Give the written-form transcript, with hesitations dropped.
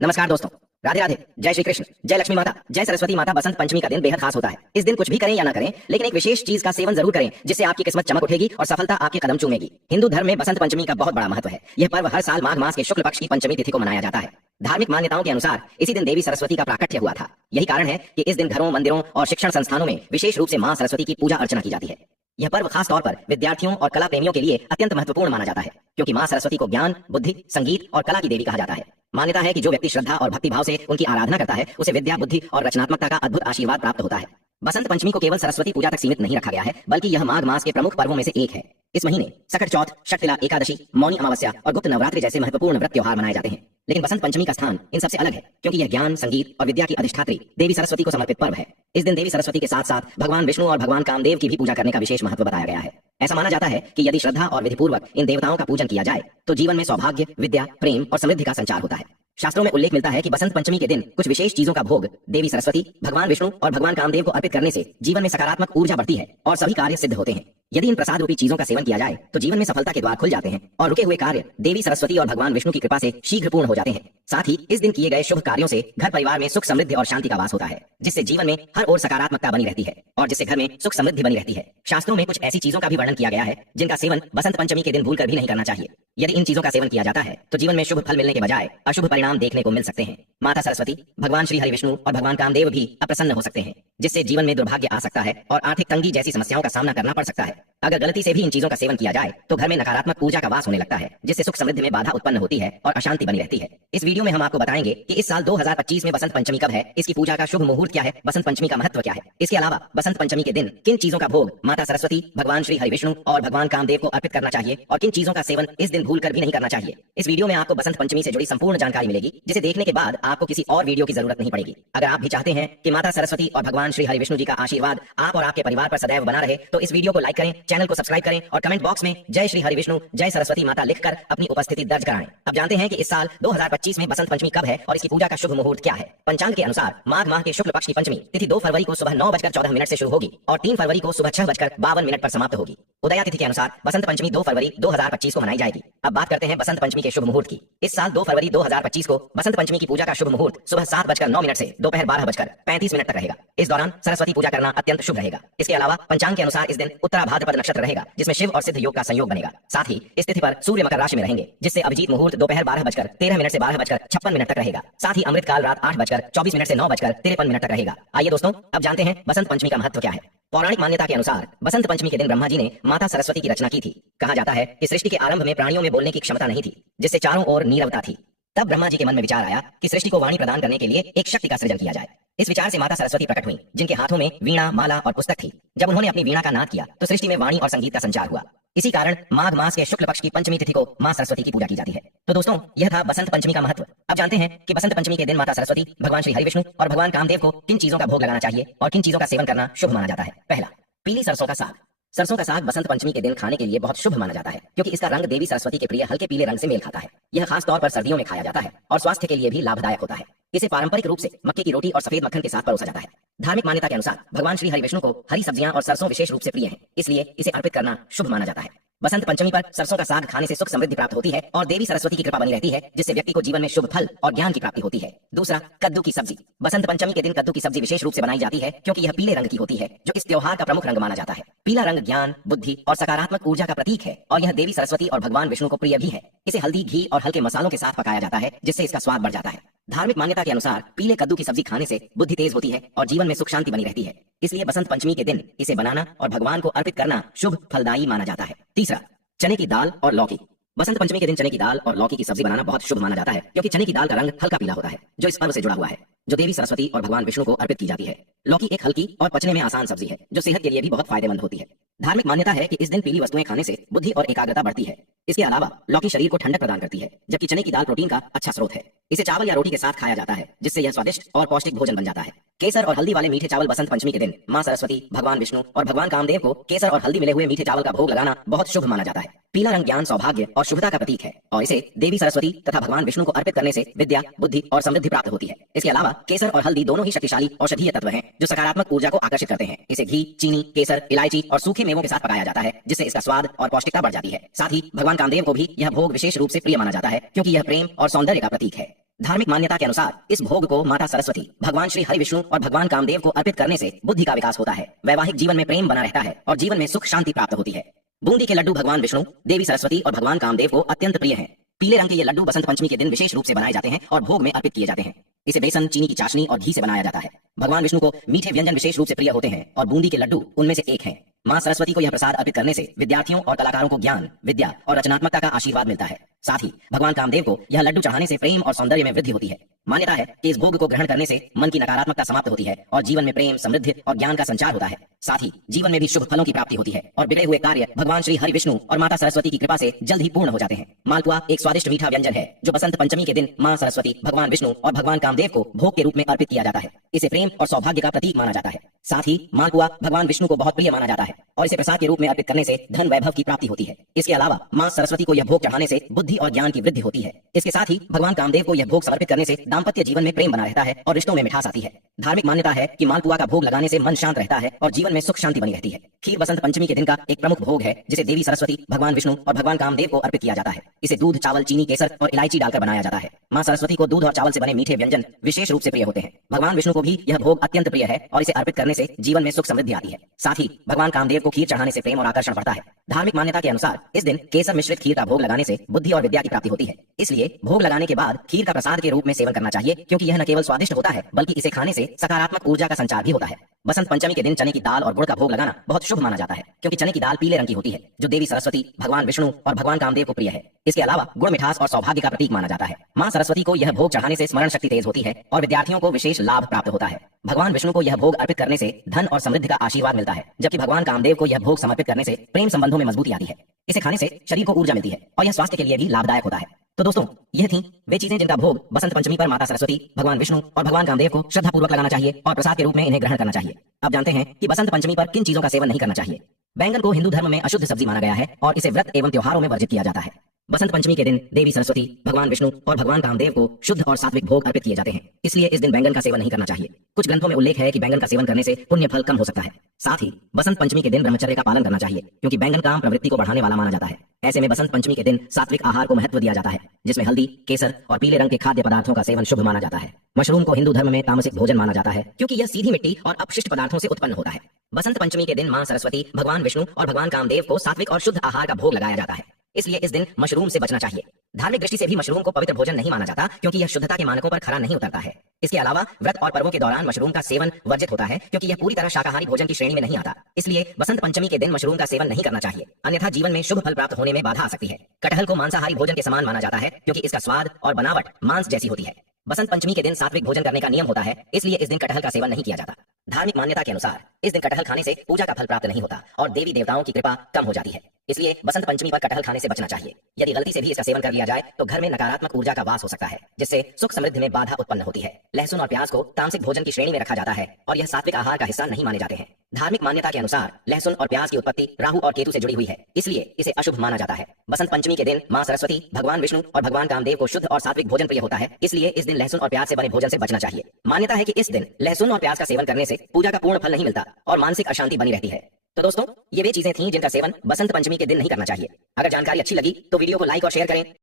नमस्कार दोस्तों, राधे राधे। जय श्री कृष्ण, जय लक्ष्मी माता, जय सरस्वती माता। बसंत पंचमी का दिन बेहद खास होता है। इस दिन कुछ भी करें या ना करें, लेकिन एक विशेष चीज का सेवन जरूर करें, जिससे आपकी किस्मत चमक उठेगी और सफलता आपके कदम चूमेगी। हिंदू धर्म में बसंत पंचमी का बहुत बड़ा महत्व है। यह पर्व हर साल माघ मास के शुक्ल पक्ष की पंचमी तिथि को मनाया जाता है। धार्मिक मान्यताओं के अनुसार इसी दिन देवी सरस्वती का प्राकट्य हुआ था। यही कारण है कि इस दिन घरों, मंदिरों और शिक्षण संस्थानों में विशेष रूप से मां सरस्वती की पूजा अर्चना की जाती है। यह पर्व खास तौर पर विद्यार्थियों और कला प्रेमियों के लिए अत्यंत महत्वपूर्ण माना जाता है, क्योंकि मां सरस्वती को ज्ञान, बुद्धि, संगीत और कला की देवी कहा जाता है। मान्यता है कि जो व्यक्ति श्रद्धा और भक्ति भाव से उनकी आराधना करता है, उसे विद्या, बुद्धि और रचनात्मकता का अद्भुत आशीर्वाद प्राप्त होता है। बसंत पंचमी को केवल सरस्वती पूजा तक सीमित नहीं रखा गया है, बल्कि यह माघ मास के प्रमुख पर्वों में से एक है। इस महीने सकट चौथ, शक्तिला एकादशी, मौनी अमावस्या और गुप्त नवरात्रि जैसे महत्वपूर्ण व्रत त्योहार मनाए जाते हैं। लेकिन बसंत पंचमी का स्थान इन सबसे अलग है, क्योंकि यह ज्ञान, संगीत और विद्या की अधिष्ठात्री देवी सरस्वती को समर्पित पर्व है। इस दिन देवी सरस्वती के साथ साथ भगवान विष्णु और भगवान कामदेव की भी पूजा करने का विशेष महत्व बताया गया है। ऐसा माना जाता है कि यदि श्रद्धा और विधिपूर्वक इन देवताओं का पूजन किया जाए तो जीवन में सौभाग्य, विद्या, प्रेम और समृद्धि का संचार होता है। शास्त्रों में उल्लेख मिलता है कि बसंत पंचमी के दिन कुछ विशेष चीजों का भोग देवी सरस्वती, भगवान विष्णु और भगवान कामदेव को अर्पित करने से जीवन में सकारात्मक ऊर्जा बढ़ती है और सभी कार्य सिद्ध होते हैं। यदि इन प्रसाद रूपी चीजों का सेवन किया जाए तो जीवन में सफलता के द्वार खुल जाते हैं और रुके हुए कार्य देवी सरस्वती और भगवान विष्णु की कृपा से शीघ्र पूर्ण हो जाते हैं। साथ ही इस दिन किए गए शुभ कार्यों से घर परिवार में सुख, समृद्धि और शांति का वास होता है, जिससे जीवन में हर ओर सकारात्मकता बनी रहती है और जिससे घर में सुख समृद्धि बनी रहती है। शास्त्रों में कुछ ऐसी चीजों का भी वर्णन किया गया है जिनका सेवन बसंत पंचमी के दिन भूलकर भी नहीं करना चाहिए। यदि इन चीजों का सेवन किया जाता है तो जीवन में शुभ फल मिलने के बजाय अशुभ परिणाम देखने को मिल सकते हैं। माता सरस्वती, भगवान श्री हरि विष्णु और भगवान कामदेव भी अप्रसन्न हो सकते हैं, जिससे जीवन में दुर्भाग्य आ सकता है और आर्थिक तंगी जैसी समस्याओं का सामना करना पड़ सकता है। अगर गलती से भी इन चीजों का सेवन किया जाए तो घर में नकारात्मक ऊर्जा का वास होने लगता है, जिससे सुख समृद्धि में बाधा उत्पन्न होती है और अशांति बनी रहती है। इस वीडियो में हम आपको बताएंगे कि इस साल 2025 में बसंत पंचमी कब है, इसकी पूजा का शुभ मुहूर्त क्या है, बसंत पंचमी का महत्व क्या है। इसके अलावा बसंत पंचमी के दिन किन चीजों का भोग माता सरस्वती, भगवान श्री हरि विष्णु और भगवान कामदेव को अर्पित करना चाहिए और किन चीजों का सेवन इस दिन भूलकर भी नहीं करना चाहिए। इस वीडियो में आपको बसंत पंचमी से जुड़ी संपूर्ण जानकारी मिलेगी, जिसे देखने के बाद आपको किसी और वीडियो की जरूरत नहीं पड़ेगी। अगर आप भी चाहते हैं कि माता सरस्वती और भगवान श्री हरि विष्णु जी का आशीर्वाद आप और आपके परिवार पर सदैव बना रहे, तो इस वीडियो को लाइक करें, चैनल को सब्सक्राइब करें और कमेंट बॉक्स में जय श्री हरि विष्णु, जय सरस्वती माता लिखकर अपनी उपस्थिति दर्ज कराएं। अब जानते हैं कि इस साल 2025 में बसंत पंचमी कब है और इसकी पूजा का शुभ मुहूर्त क्या है। पंचांग के अनुसार माघ माह के शुक्ल पक्ष की पंचमी तिथि 2 फरवरी को सुबह 9:14 से शुरू होगी और 3 फरवरी को सुबह 6:52 पर समाप्त होगी। उदया तिथि के अनुसार बसंत पंचमी 2 फरवरी 2025 को मनाई जाएगी। अब बात करते हैं बसंत पंचमी के शुभ मुहूर्त की। इस साल 2 फरवरी 2025 को बसंत पंचमी की पूजा का शुभ मुहूर्त सुबह 7:09 से दोपहर 12:35 तक रहेगा। इस दौरान सरस्वती पूजा करना अत्यंत शुभ रहेगा। इसके अलावा पंचांग के अनुसार इस दिन उत्तरा भाद्रपद नक्षत्र रहेगा, जिसमें शिव और सिद्ध योग का संयोग बनेगा। साथ ही इस तिथि पर सूर्य मकर राशि में रहेंगे, जिससे अभिजीत मुहूर्त दोपहर 12:13 से 12:56 तक रहेगा। साथ ही अमृत काल रात 8:24 से 9:53 तक रहेगा। आइए दोस्तों, अब जानते हैं बसंत पंचमी का महत्व क्या है। पौराणिक मान्यता के अनुसार बसंत पंचमी के दिन ब्रह्मा जी ने माता सरस्वती की रचना की थी। कहा जाता है कि सृष्टि के आरंभ में प्राणियों में बोलने की क्षमता नहीं थी, जिससे चारों ओर नीरवता थी। तब ब्रह्मा जी के मन में विचार आया कि सृष्टि को वाणी प्रदान करने के लिए एक शक्ति का सृजन किया जाए। इस विचार से माता सरस्वती प्रकट हुई, जिनके हाथों में वीणा, माला और पुस्तक थी। जब उन्होंने अपनी वीणा का नाद किया तो सृष्टि में वाणी और संगीत का संचार हुआ। इसी कारण माघ मास के शुक्ल पक्ष की पंचमी तिथि को मां सरस्वती की पूजा की जाती है। तो दोस्तों, यह था बसंत पंचमी का महत्व। अब जानते हैं कि बसंत पंचमी के दिन माता सरस्वती, भगवान श्री हरि विष्णु और भगवान कामदेव को किन चीजों का भोग लगाना चाहिए और किन चीजों का सेवन करना शुभ माना जाता है। पहला, पीली सरसों का साग। सरसों का साग बसंत पंचमी के दिन खाने के लिए बहुत शुभ माना जाता है, क्योंकि इसका रंग देवी सरस्वती के प्रिय हल्के पीले रंग से मेल खाता है। यह खास तौर पर सर्दियों में खाया जाता है और स्वास्थ्य के लिए भी लाभदायक होता है। इसे पारंपरिक रूप से मक्के की रोटी और सफेद मक्खन के साथ परोसा जाता है। धार्मिक मान्यता के अनुसार भगवान श्री हरि विष्णु को हरी सब्जियां और सरसों विशेष रूप से प्रिय हैं, इसलिए इसे अर्पित करना शुभ माना जाता है। बसंत पंचमी पर सरसों का साग खाने से सुख समृद्धि प्राप्त होती है और देवी सरस्वती की कृपा बनी रहती है, जिससे व्यक्ति को जीवन में शुभ फल और ज्ञान की प्राप्ति होती है। दूसरा, कद्दू की सब्जी। बसंत पंचमी के दिन कद्दू की सब्जी विशेष रूप से बनाई जाती है, क्योंकि यह पीले रंग की होती है, जो इस त्योहार का प्रमुख रंग माना जाता है। पीला रंग ज्ञान, बुद्धि और सकारात्मक ऊर्जा का प्रतीक है और यह देवी सरस्वती और भगवान विष्णु को प्रिय भी है। इसे हल्दी, घी और हल्के मसालों के साथ पकाया जाता है, जिससे इसका स्वाद बढ़ जाता है। धार्मिक मान्यता के अनुसार पीले कद्दू की सब्जी खाने से बुद्धि तेज होती है और जीवन में सुख शांति बनी रहती है। इसलिए बसंत पंचमी के दिन इसे बनाना और भगवान को अर्पित करना शुभ फलदायी माना जाता है। तीसरा, चने की दाल और लौकी। बसंत पंचमी के दिन चने की दाल और लौकी की सब्जी बनाना बहुत शुभ माना जाता है, क्योंकि चने की दाल का रंग हल्का पीला होता है, जो इस पर्व से जुड़ा हुआ है, जो देवी सरस्वती और भगवान विष्णु को अर्पित की जाती है। लौकी एक हल्की और पचने में आसान सब्जी है, जो सेहत के लिए भी बहुत फायदेमंद होती है। धार्मिक मान्यता है कि इस दिन पीली वस्तुएं खाने से बुद्धि और एकाग्रता बढ़ती है। इसके अलावा लौकी शरीर को ठंडक प्रदान करती है, जबकि चने की दाल प्रोटीन का अच्छा स्रोत है। इसे चावल या रोटी के साथ खाया जाता है, जिससे यह स्वादिष्ट और पौष्टिक भोजन बन जाता है। केसर और हल्दी वाले मीठे चावल बसंत पंचमी के दिन मां सरस्वती, भगवान विष्णु और भगवान कामदेव को केसर और हल्दी मिले हुए मीठे चावल का भोग लगाना बहुत शुभ माना जाता है। पीला रंग ज्ञान, सौभाग्य और शुभता का प्रतीक है और इसे देवी सरस्वती तथा भगवान विष्णु को अर्पित करने से विद्या, बुद्धि और समृद्धि प्राप्त होती है। इसके अलावा केसर और हल्दी दोनों ही शक्तिशाली औषधीय तत्व हैं, जो सकारात्मक ऊर्जा को आकर्षित करते हैं। इसे घी, चीनी, केसर, इलायची और सूखे मेवों के साथ पकाया जाता है, जिससे इसका स्वाद और पौष्टिकता बढ़ जाती है। साथ ही भगवान कामदेव को भी यह भोग विशेष रूप से प्रिय माना जाता है, क्योंकि यह प्रेम और सौंदर्य का प्रतीक है। धार्मिक मान्यता के अनुसार इस भोग को माता सरस्वती, भगवान श्री हरि विष्णु और भगवान कामदेव को अर्पित करने से बुद्धि का विकास होता है, वैवाहिक जीवन में प्रेम बना रहता है और जीवन में सुख शांति प्राप्त होती है। बूंदी के लड्डू भगवान विष्णु, देवी सरस्वती और भगवान कामदेव को अत्यंत प्रिय हैं। पीले रंग के ये लड्डू बसंत पंचमी के दिन विशेष रूप से बनाए जाते हैं और भोग में अर्पित किए जाते हैं। इसे बेसन, चीनी की चाशनी और घी से बनाया जाता है। भगवान विष्णु को मीठे व्यंजन विशेष रूप से प्रिय होते हैं और बूंदी के लड्डू उनमें से एक हैं। मां सरस्वती को यह प्रसाद अर्पित करने से विद्यार्थियों और कलाकारों को ज्ञान, विद्या और रचनात्मकता का आशीर्वाद मिलता है। साथ ही भगवान कामदेव को यह लड्डू चढ़ाने से प्रेम और सौंदर्य में वृद्धि होती है। मान्यता है कि इस भोग को ग्रहण करने से मन की नकारात्मकता समाप्त होती है और जीवन में प्रेम, समृद्धि और ज्ञान का संचार होता है। साथ ही जीवन में भी शुभ फलों की प्राप्ति होती है और बिगड़े हुए कार्य भगवान श्री हरि विष्णु और माता सरस्वती की कृपा से जल्द ही पूर्ण हो जाते हैं। मालपुआ एक स्वादिष्ट मीठा व्यंजन है जो बसंत पंचमी के दिन मां सरस्वती, भगवान विष्णु और भगवान कामदेव को भोग के रूप में अर्पित किया जाता है। इसे प्रेम और सौभाग्य का प्रतीक माना जाता है। साथ ही मालपुआ भगवान विष्णु को बहुत प्रिय माना जाता है और इसे प्रसाद के रूप में अर्पित करने से धन वैभव की प्राप्ति होती है। इसके अलावा मां सरस्वती को यह भोग चढ़ाने से बुद्धि और ज्ञान की वृद्धि होती है। इसके साथ ही भगवान कामदेव को यह भोग समर्पित करने से दाम्पत्य जीवन में प्रेम बना रहता है और रिश्तों में मिठास आती है। धार्मिक मान्यता है कि मालपुआ का भोग लगाने से मन शांत रहता है और जीवन में सुख शांति बनी रहती है। खीर बसंत पंचमी के दिन का एक प्रमुख भोग है जिसे देवी सरस्वती, भगवान विष्णु और भगवान कामदेव को अर्पित किया जाता है। इसे दूध, चावल, चीनी, केसर और इलायची डालकर बनाया जाता है। मां सरस्वती को दूध और चावल से बने मीठे व्यंजन विशेष रूप से प्रिय होते हैं। भगवान विष्णु को भी यह भोग अत्यंत प्रिय है और इसे अर्पित करने से जीवन में सुख समृद्धि आती है। साथ ही भगवान कामदेव को खीर चढ़ाने से प्रेम और आकर्षण बढ़ता है। धार्मिक मान्यता के अनुसार इस दिन केसर मिश्रित खीर का भोग लगाने से बुद्धि और विद्या की प्राप्ति होती है। इसलिए भोग लगाने के बाद खीर का प्रसाद के रूप में सेवन करना चाहिए, क्योंकि यह न केवल स्वादिष्ट होता है बल्कि इसे खाने से सकारात्मक ऊर्जा का संचार भी होता है। बसंत पंचमी के दिन चने की दाल और गुड़ का भोग लगाना बहुत शुभ माना जाता है, क्योंकि चने की दाल पीले रंग की होती है जो देवी सरस्वती, भगवान विष्णु और भगवान कामदेव को प्रिय है। इसके अलावा गुड़ मिठास और सौभाग्य का प्रतीक माना जाता है। मां सरस्वती को यह भोग चढ़ाने से स्मरण शक्ति तेज होती है और विद्यार्थियों को विशेष लाभ प्राप्त होता है। भगवान विष्णु को यह भोग अर्पित करने से धन और समृद्धि का आशीर्वाद मिलता है, जबकि भगवान कामदेव को यह भोग समर्पित करने से प्रेम संबंधों में मजबूती आती है। इसे खाने से शरीर को ऊर्जा मिलती है और यह स्वास्थ्य के लिए भी लाभदायक होता है। तो दोस्तों, यह थी वे चीजें जिनका भोग बसंत पंचमी पर माता सरस्वती, भगवान विष्णु और भगवान कामदेव को श्रद्धापूर्वक लगाना चाहिए और प्रसाद के रूप में इन्हें ग्रहण करना चाहिए। अब जानते हैं कि बसंत पंचमी पर किन चीजों का सेवन नहीं करना चाहिए। बैंगन को हिंदू धर्म में अशुद्ध सब्जी माना गया है और इसे व्रत एवं त्योहारों में वर्जित किया जाता है। बसंत पंचमी के दिन देवी सरस्वती, भगवान विष्णु और भगवान कामदेव को शुद्ध और सात्विक भोग अर्पित किए जाते हैं, इसलिए इस दिन बैंगन का सेवन नहीं करना चाहिए। कुछ ग्रंथों में उल्लेख है कि बैंगन का सेवन करने से पुण्य फल कम हो सकता है। साथ ही बसंत पंचमी के दिन ब्रह्मचर्य का पालन करना चाहिए, क्योंकि बैंगन काम प्रवृत्ति को बढ़ाने वाला माना जाता है। ऐसे में बसंत पंचमी के दिन सात्विक आहार को महत्व दिया जाता है, जिसमें हल्दी, केसर और पीले रंग के खाद्य पदार्थों का सेवन शुभ माना जाता है। मशरूम को हिंदू धर्म में तामसिक भोजन माना जाता है, क्योंकि यह सीधी मिट्टी और अपशिष्ट पदार्थों से उत्पन्न होता है। बसंत पंचमी के दिन मां सरस्वती, भगवान विष्णु और भगवान कामदेव को सात्विक और शुद्ध आहार का भोग लगाया जाता है, इसलिए इस दिन मशरूम से बचना चाहिए। धार्मिक दृष्टि से भी मशरूम को पवित्र भोजन नहीं माना जाता, क्योंकि यह शुद्धता के मानकों पर खरा नहीं उतरता है। इसके अलावा व्रत और पर्वों के दौरान मशरूम का सेवन वर्जित होता है, क्योंकि यह पूरी तरह शाकाहारी भोजन की श्रेणी में नहीं आता। इसलिए बसंत पंचमी के दिन मशरूम का सेवन नहीं करना चाहिए, अन्यथा जीवन में शुभ फल प्राप्त होने में बाधा आ सकती है। कटहल को मांसाहारी भोजन के समान माना जाता है, क्योंकि इसका स्वाद और बनावट मांस जैसी होती है। बसंत पंचमी के दिन सात्विक भोजन करने का नियम होता है, इसलिए इस दिन कटहल का सेवन नहीं किया जाता। धार्मिक मान्यता के अनुसार इस दिन कटहल खाने से पूजा का फल प्राप्त नहीं होता और देवी देवताओं की कृपा कम हो जाती है, इसलिए बसंत पंचमी पर कटहल खाने से बचना चाहिए। यदि गलती से भी इसका सेवन कर लिया जाए तो घर में नकारात्मक ऊर्जा का वास हो सकता है, जिससे सुख समृद्धि में बाधा उत्पन्न होती है। लहसुन और प्याज को तामसिक भोजन की श्रेणी में रखा जाता है और यह सात्विक आहार का हिस्सा नहीं माने जाते हैं। धार्मिक मान्यता के अनुसार लहसुन और प्याज की उत्पत्ति राहु और केतु से जुड़ी हुई है, इसलिए इसे अशुभ माना जाता है। बसंत पंचमी के दिन मां सरस्वती, भगवान विष्णु और भगवान कामदेव को शुद्ध और सात्विक भोजन प्रिय होता है, इसलिए इस दिन लहसुन और प्याज से बने भोजन से बचना चाहिए। मान्यता है कि इस दिन लहसुन और प्याज का सेवन करने से पूजा का पूर्ण फल नहीं मिलता और मानसिक अशांति बनी रहती है। तो दोस्तों, ये वे चीजें थीं जिनका सेवन बसंत पंचमी के दिन नहीं करना चाहिए। अगर जानकारी अच्छी लगी तो वीडियो को लाइक और शेयर करें।